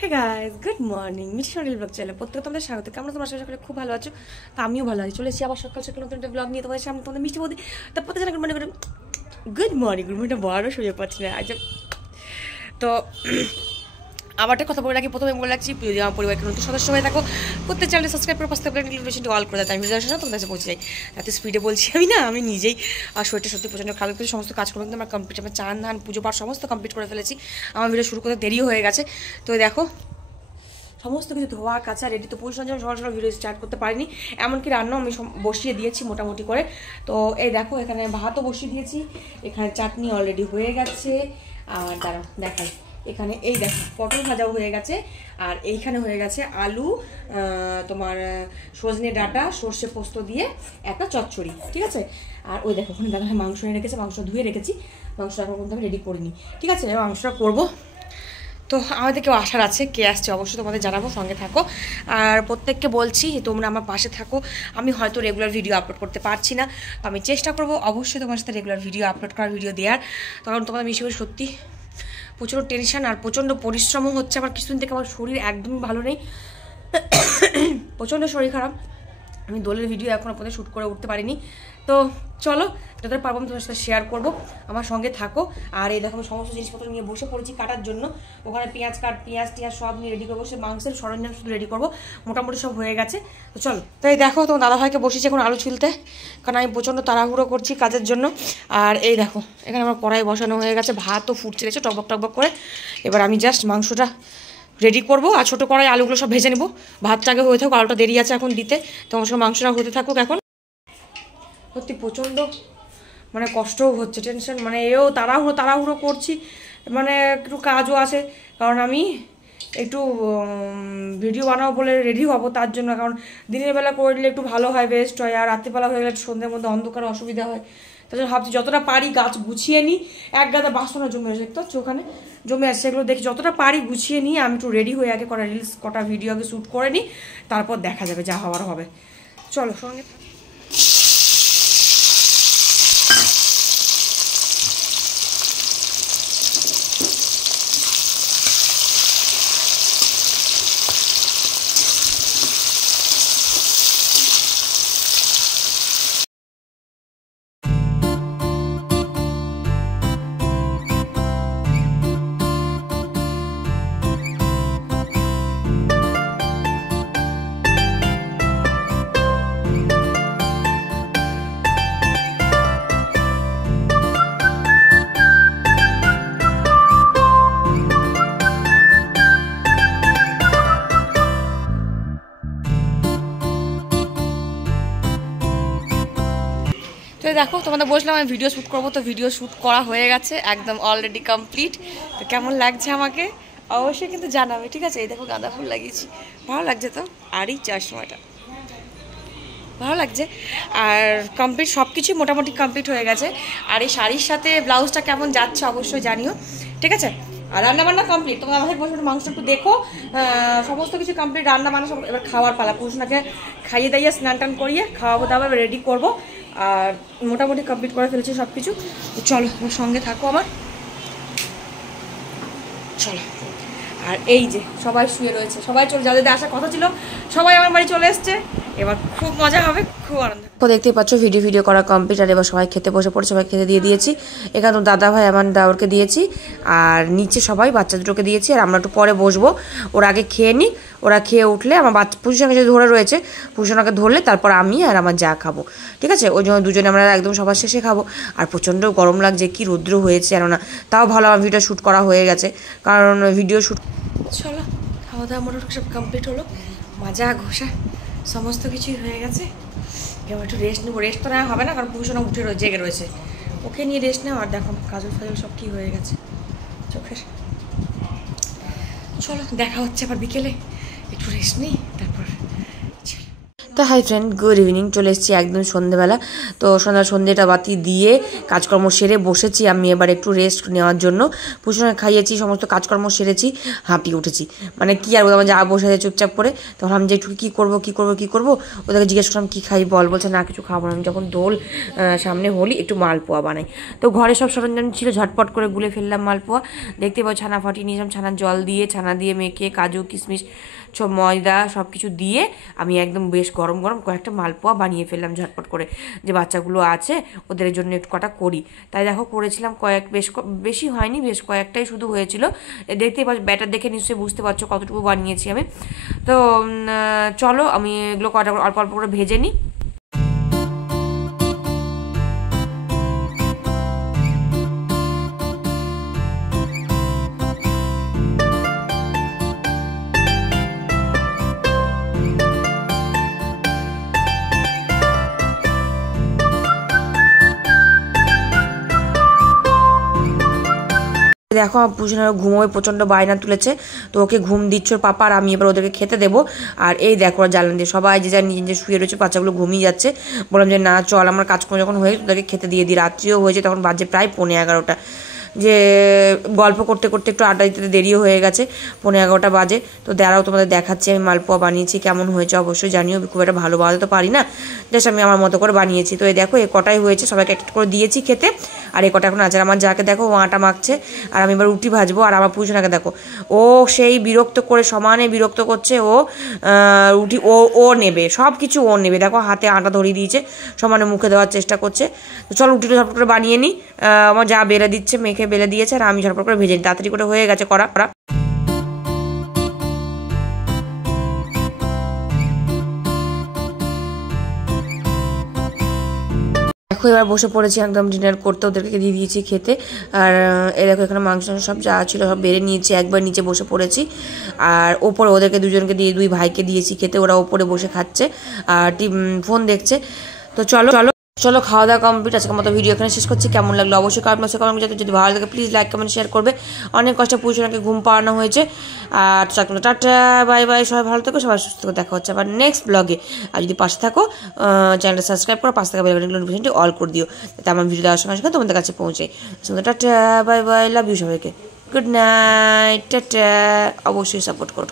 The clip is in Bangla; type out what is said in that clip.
হে guys, good morning. Mithi Sonali blog চ্যানেলে প্রত্যেকে তোমাদের স্বাগত। কেমন তোমরা সকালে খুব ভালো আছো? তো আমিও ভালো আছি। চলে এসেছি আবার সকাল সকাল নতুন একটা ব্লগ নিয়ে তোমাদের সামনে। তোমাদের মিষ্টি বৌদি তা প্রত্যেক জানা মনে করে গুড মর্নিং। গুড মর্নিংটা বড় শুয়ে পাচ্ছি না আজ। তো আবার একটা কথা বলে রাখি, প্রথমে বলে রাখছি, যদি আমার পরিবারকে নতুন সদস্য হয়ে থাকো প্রত্যেক চ্যানেলে সাবস্ক্রাইব করে পাশে থাকলে নোটিফিকেশনটি অল করে দেয়। আমি ভিডিও আসে না তোমাদের কাছে পৌঁছে যাই। এত স্পিডে বলছি আমি নিজেই। আর শরীরটা সত্যি প্রচণ্ড খারাপ করে সমস্ত কাজকর্ম কিন্তু আমার কমপ্লিট। আমার চান ধান পুজো পাঠ সমস্ত কমপ্লিট করে ফেলেছি। আমার ভিডিও শুরু করতে দেরিও হয়ে গেছে। তো দেখো সমস্ত কিছু ধোয়া কাচা রেডি। তো পুরুষ জন্য সকাল সকাল ভিডিও স্টার্ট করতে পারিনি, এমনকি রান্নাও আমি বসিয়ে দিয়েছি মোটামুটি করে। তো এই দেখো এখানে ভাতও বসিয়ে দিয়েছি, এখানে চাটনি অলরেডি হয়ে গেছে। আর দাঁড়াও দেখাই, এখানে এই দেখো পটল ভাজাও হয়ে গেছে। আর এইখানে হয়ে গেছে আলু, তোমার সজনে ডাঁটা সর্ষে পোস্ত দিয়ে একটা চচ্চড়ি, ঠিক আছে। আর ওই দেখো ওখানে দাদা মাংস এনে রেখেছে, মাংস ধুয়ে রেখেছি, মাংসটা এখন কিন্তু আমি রেডি করিনি, ঠিক আছে। মাংসটা করবো। তো আমাদের কেউ আসার আছে, কে আসছে অবশ্যই তোমাদের জানাবো, সঙ্গে থাকো। আর প্রত্যেককে বলছি তোমরা আমার পাশে থাকো। আমি হয়তো রেগুলার ভিডিও আপলোড করতে পারছি না, তো আমি চেষ্টা করবো অবশ্যই তোমার সাথে রেগুলার ভিডিও আপলোড করার, ভিডিও দেওয়ার। কারণ তোমাদের মিশিয়ে সত্যি প্রচণ্ড টেনশন আর প্রচণ্ড পরিশ্রমও হচ্ছে। আমার কিছুদিন থেকে আমার শরীর একদমই ভালো নেই, প্রচণ্ড শরীর খারাপ। আমি দোলের ভিডিও এখন আপনাদের শ্যুট করে উঠতে পারিনি। তো চলো যতটা পারবো আমি তোমার সাথে শেয়ার করবো, আমার সঙ্গে থাকো। আর এই দেখো আমি সমস্ত জিনিসপত্র নিয়ে বসে পড়েছি কাটার জন্য। ওখানে পেঁয়াজ টিয়াজ সব নিয়ে রেডি করবো, সে মাংসের সরঞ্জাম শুধু রেডি করবো, মোটামুটি সব হয়ে গেছে। তো চলো, তো এই দেখো তোমার দাদাভাইকে বসেছি এখন আলু ছুলতে, কারণ আমি প্রচণ্ড তাড়াহুড়ো করছি কাজের জন্য। আর এই দেখো এখানে আমার কড়াই বসানো হয়ে গেছে, ভাতও ফুটছে রয়েছে টকবক টকবক করে। এবার আমি জাস্ট মাংসটা রেডি করবো, আর ছোটো কড়াই আলুগুলো সব ভেজে নেবো। ভাতটা আগে হয়ে থাকুক, আলুটা দেরি আছে এখন দিতে, তোমার সঙ্গে মাংসটা হতে থাকুক। এখন সত্যি প্রচণ্ড মানে কষ্টও হচ্ছে, টেনশন, মানে এও তাড়াহুড়ো করছি, মানে একটু কাজও আছে। কারণ আমি একটু ভিডিও বানাবো বলে রেডি হবো তার জন্য, কারণ দিনের বেলা করলে একটু ভালো হয়, বেস্ট হয়। আর রাত্রিবেলা হয়ে গেলে সন্ধ্যের মধ্যে অন্ধকারে অসুবিধা হয়। তার জন্য ভাবছি যতটা পারি গাছ গুছিয়ে নিই। এক গাদা বাসনও জমে আসে, দেখতে হচ্ছে ওখানে জমে আসছে, সেগুলো দেখি যতটা পারি গুছিয়ে নিই। আমি একটু রেডি হয়ে আগে কটা রিলস কটা ভিডিও আগে শ্যুট করে নিই, তারপর দেখা যাবে যা হওয়ার হবে। চলো সঙ্গে। তো দেখো তোমাদের বসলাম আমি ভিডিও শ্যুট করবো, তো ভিডিও শ্যুট করা হয়ে গেছে একদম অলরেডি কমপ্লিট। তো কেমন লাগছে আমাকে অবশ্যই কিন্তু জানাবে, ঠিক আছে। এই দেখো গাঁদা ফুল লাগিয়েছি, ভালো লাগছে তো। আর এই চশমাটা ভালো লাগছে। আর কমপ্লিট সব কিছুই মোটামুটি কমপ্লিট হয়ে গেছে। আর এই শাড়ির সাথে ব্লাউজটা কেমন যাচ্ছে অবশ্যই জানিও, ঠিক আছে। আর রান্নাবান্না কমপ্লিট, তোমরা আমাকে বসে মাংস একটু দেখো, সমস্ত কিছু কমপ্লিট, রান্নাবান্না সব। এবার খাওয়ার পালা, পুরুষনাকে খাইয়ে দাইয়ে স্নান টান করিয়ে খাওয়াবো দাওয়াবো রেডি করবো। আর মোটামুটি কমপ্লিট করে ফেলেছি সব কিছু। চলো আমার সঙ্গে থাকো আমার, চলো। আর এই যে সবাই শুয়ে রয়েছে, সবাই চলে, যাদের আসার কথা ছিল সবাই আমার বাড়ি চলে এসছে। এবার খুব মজা হবে, খুব আনন্দ। দেখতেই পাচ্ছ ভিডিও করা কমপ্লিট। আর এবার সবাই খেতে বসে পড়ে, সবাই খেতে দিয়ে দিয়েছি। এখানে তো দাদা ভাই আমার দাওরকে দিয়েছি, আর নিচে সবাই বাচ্চা দুটোকে দিয়েছি। আর আমরা একটু পরে বসবো, ওরা আগে খেয়ে নিই। ওরা খেয়ে উঠলে আমার পুষোনাকে যে ধরে রয়েছে, পুষোনাকে ধরলে তারপর আমি আর আমার যা খাবো, ঠিক আছে। ওই জন্য দুজনে আমরা একদম সবার শেষে খাবো। আর প্রচণ্ড গরম লাগছে, কি রৌদ্র হয়েছে জানো না। তাও ভালো আমার ভিডিও শ্যুট করা হয়ে গেছে, কারণ ভিডিও শ্যুট। চলো খাওয়া দাওয়া মোটামুটি সব কমপ্লিট হলো, মাজা ঘষা সমস্ত কিছুই হয়ে গেছে। এবার একটু রেস্ট নেবো। রেস্ট তো নেওয়া হবে না, কারণ পুরুষনা উঠে জেগে রয়েছে, ওকে নিয়ে রেস্ট নেওয়া। আর দেখো কাজল ফাজল সব কি হয়ে গেছে চোখের। চলো দেখা হচ্ছে আবার বিকেলে, একটু রেস্ট নিই তারপর। তো হাই ফ্রেন্ড, গুড ইভিনিং। চলে এসেছি একদম সন্ধ্যেবেলা। তো সন্ধ্যেটা বাতি দিয়ে কাজকর্ম সেরে বসেছি আমি এবার একটু রেস্ট নেওয়ার জন্য। পুষণে খাইয়েছি, সমস্ত কাজকর্ম সেরেছি, হাঁপিয়ে উঠেছি। মানে কি আর বলবো, যা বসে আছে চুপচাপ করে। তখন আমি যে একটু কী করবো ওদেরকে জিজ্ঞেস করলাম কী খাই বল, বলছে না কিছু খাবো না। আমি যখন দোল সামনে হলি একটু মালপোয়া বানাই। তো ঘরে সব সরঞ্জাম ছিল, ঝটপট করে গুলে ফেললাম মালপোয়া। দেখতে পাবো ছানা ফাটিয়ে নিয়েছিলাম, ছানার জল দিয়ে ছানা দিয়ে মেখে কাজু কিশমিশ সব ময়দা সব কিছু দিয়ে আমি একদম বেশ গরম গরম কয়েকটা মালপোয়া বানিয়ে ফেললাম ঝটপট করে। যে বাচ্চাগুলো আছে ওদের জন্য একটু কটা করি, তাই দেখো করেছিলাম বেশি হয়নি, বেশ কয়েকটাই শুধু হয়েছিল। দেখতেই পাচ্ছ, ব্যাটার দেখে নিশ্চয়ই বুঝতে পারছো কতটুকু বানিয়েছি আমি। তো চলো আমি এগুলো কটা অল্প অল্প করে ভেজে নিই। দেখো পুষনার ঘুমোয়, প্রচণ্ড বায়না তুলেছে। তো ওকে ঘুম দিচ্ছ পাপা, আর আমি এবার ওদেরকে খেতে দেবো। আর এই দেখো জ্বালান দিয়ে সবাই যে যার নিজে নিজে শুয়ে রয়েছে, বাচ্চাগুলো ঘুমিয়ে যাচ্ছে। বললাম যে না চল আমার কাজকর্ম যখন হয়ে ওদেরকে খেতে দিয়ে দিই। রাত্রিও হয়েছে, তখন বাজে প্রায় 11:30। যে গল্প করতে করতে একটু আড্ডা দিতে দেরিও হয়ে গেছে, 11:30 বাজে। তো দাঁড়াও তোমাদের দেখাচ্ছি আমি মালপোয়া বানিয়েছি, কেমন হয়েছে অবশ্যই জানিও। খুব একটা ভালো বানাতে তো পারি না, জাস্ট আমি আমার মতো করে বানিয়েছি। তো এই দেখো এ কটাই হয়েছে, সবাইকে একটা করে দিয়েছি খেতে। আর এই কটা এখন আছে। আমার যাকে দেখো ও আটা মাখছে, আর আমি এবার রুটি ভাজবো। আর আমার পুজোনাকে দেখো, ও সেই বিরক্ত করে সমানে বিরক্ত করছে। ও রুটি ও নেবে, সব কিছু ও নেবে। দেখো হাতে আটা ধরিয়ে দিয়েছে, সমানে মুখে দেওয়ার চেষ্টা করছে। তো চলো রুটিটা ঝটপট করে বানিয়ে নিই। আমার যা বেলে দিচ্ছে, মেখে বেলে দিয়েছে, আর আমি ঝটপট করে ভেজে নিই। তাড়াতাড়ি করে হয়ে গেছে করা। দেখো এবার বসে পড়েছি একদম ডিনার করতে, ওদেরকে দিয়ে দিয়েছি খেতে। আর এই দেখো এখানে মাংস সব যা ছিল সব বেড়ে নিয়েছি, একবার নিচে বসে পড়েছি। আর ওপরে ওদেরকে দুজনকে দিয়ে, দুই ভাইকে দিয়েছি খেতে, ওরা ওপরে বসে খাচ্ছে আর ফোন দেখছে। তো চলো চলো চলো খাওয়া দাওয়া কমপ্লিট। আজকের মতো ভিডিও এখানে শেষ করছি। কেমন লাগলো অবশ্যই কমেন্ট যাতে, যদি ভালো লাগে প্লিজ লাইক কমেন্ট শেয়ার করবে। অনেক কষ্ট পুজোনাকে ঘুম পাড়ানো হয়েছে। আর টাটা বাই বাই, সবাই ভালো থেকো, সবাই সুস্থ থাকো। দেখা হচ্ছে আবার নেক্সট ব্লগে। আর যদি পাশে থাকো চ্যানেলটা সাবস্ক্রাইব করো, পাশে থাকা বেল বাটন নোটিফিকেশনটি অল করে দিও, যাতে আমার ভিডিও দেওয়ার সঙ্গে সঙ্গে তোমাদের কাছে পৌঁছায়। Tata bye bye, love you সবাইকে, গুড নাইট, টাটা। অবশ্যই সাপোর্ট করো।